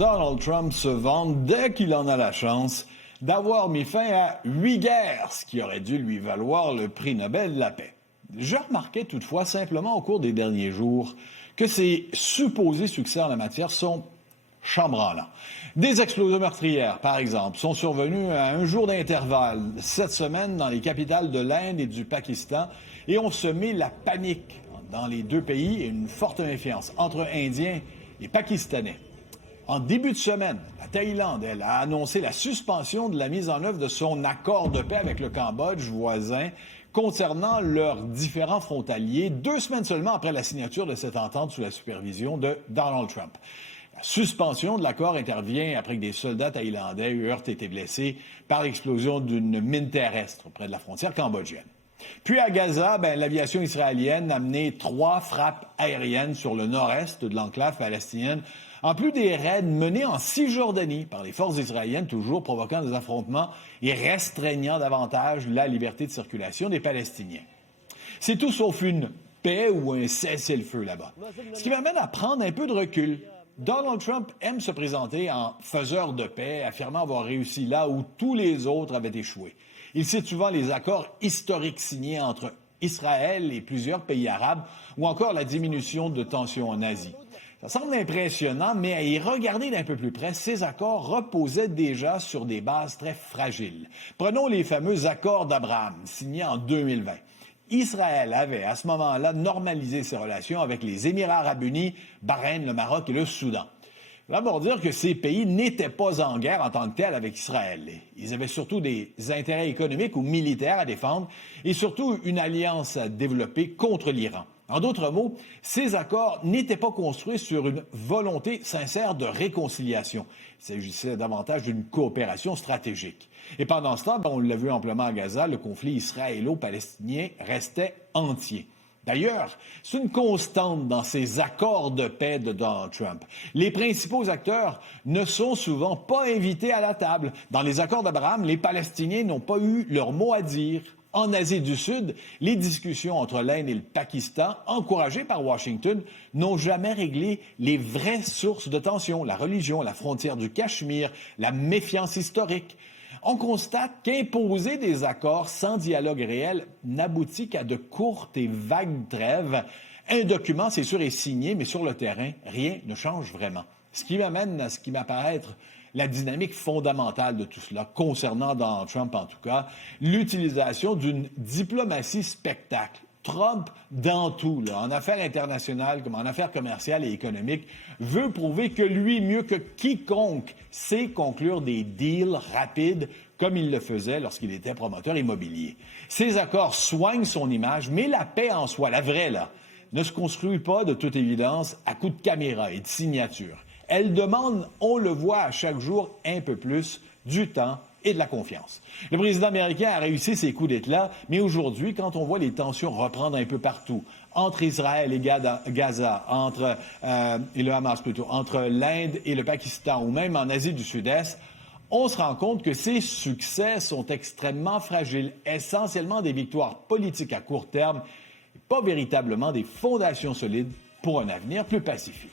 Donald Trump se vante dès qu'il en a la chance d'avoir mis fin à 8 guerres, ce qui aurait dû lui valoir le prix Nobel de la paix. Je remarquais toutefois simplement au cours des derniers jours que ses supposés succès en la matière sont chambranlants. Des explosions meurtrières, par exemple, sont survenues à un jour d'intervalle cette semaine dans les capitales de l'Inde et du Pakistan et ont semé la panique dans les deux pays et une forte méfiance entre Indiens et Pakistanais. En début de semaine, la Thaïlande, elle, a annoncé la suspension de la mise en œuvre de son accord de paix avec le Cambodge voisin concernant leurs différents frontaliers, 2 semaines seulement après la signature de cette entente sous la supervision de Donald Trump. La suspension de l'accord intervient après que des soldats thaïlandais eurent été blessés par l'explosion d'une mine terrestre près de la frontière cambodgienne. Puis à Gaza, l'aviation israélienne a mené 3 frappes aériennes sur le nord-est de l'enclave palestinienne, en plus des raids menés en Cisjordanie par les forces israéliennes, toujours provoquant des affrontements et restreignant davantage la liberté de circulation des Palestiniens. C'est tout sauf une paix ou un cessez-le-feu là-bas. Ce qui m'amène à prendre un peu de recul. Donald Trump aime se présenter en faiseur de paix, affirmant avoir réussi là où tous les autres avaient échoué. Il cite souvent les accords historiques signés entre Israël et plusieurs pays arabes ou encore la diminution de tensions en Asie. Ça semble impressionnant, mais à y regarder d'un peu plus près, ces accords reposaient déjà sur des bases très fragiles. Prenons les fameux accords d'Abraham, signés en 2020. Israël avait, à ce moment-là, normalisé ses relations avec les Émirats arabes unis, Bahreïn, le Maroc et le Soudan. D'abord dire que ces pays n'étaient pas en guerre en tant que tels avec Israël. Ils avaient surtout des intérêts économiques ou militaires à défendre et surtout une alliance à développer contre l'Iran. En d'autres mots, ces accords n'étaient pas construits sur une volonté sincère de réconciliation. Il s'agissait davantage d'une coopération stratégique. Et pendant ce temps, on l'a vu amplement à Gaza, le conflit israélo-palestinien restait entier. D'ailleurs, c'est une constante dans ces accords de paix de Donald Trump. Les principaux acteurs ne sont souvent pas invités à la table. Dans les accords d'Abraham, les Palestiniens n'ont pas eu leur mot à dire. En Asie du Sud, les discussions entre l'Inde et le Pakistan, encouragées par Washington, n'ont jamais réglé les vraies sources de tension, la religion, la frontière du Cachemire, la méfiance historique. On constate qu'imposer des accords sans dialogue réel n'aboutit qu'à de courtes et vagues trêves. Un document, c'est sûr, est signé, mais sur le terrain, rien ne change vraiment. Ce qui m'amène à ce qui m'apparaît être la dynamique fondamentale de tout cela, concernant Donald Trump en tout cas, l'utilisation d'une diplomatie spectacle. Trump, dans tout, là, en affaires internationales comme en affaires commerciales et économiques, veut prouver que lui, mieux que quiconque, sait conclure des deals rapides comme il le faisait lorsqu'il était promoteur immobilier. Ces accords soignent son image, mais la paix en soi, la vraie, là, ne se construit pas de toute évidence à coups de caméra et de signature. Elle demande, on le voit à chaque jour, un peu plus du temps et de la confiance. Le président américain a réussi ses coups d'éclat, mais aujourd'hui, quand on voit les tensions reprendre un peu partout, entre Israël et Gaza, et le Hamas plutôt, entre l'Inde et le Pakistan, ou même en Asie du Sud-Est, on se rend compte que ces succès sont extrêmement fragiles, essentiellement des victoires politiques à court terme, et pas véritablement des fondations solides pour un avenir plus pacifique.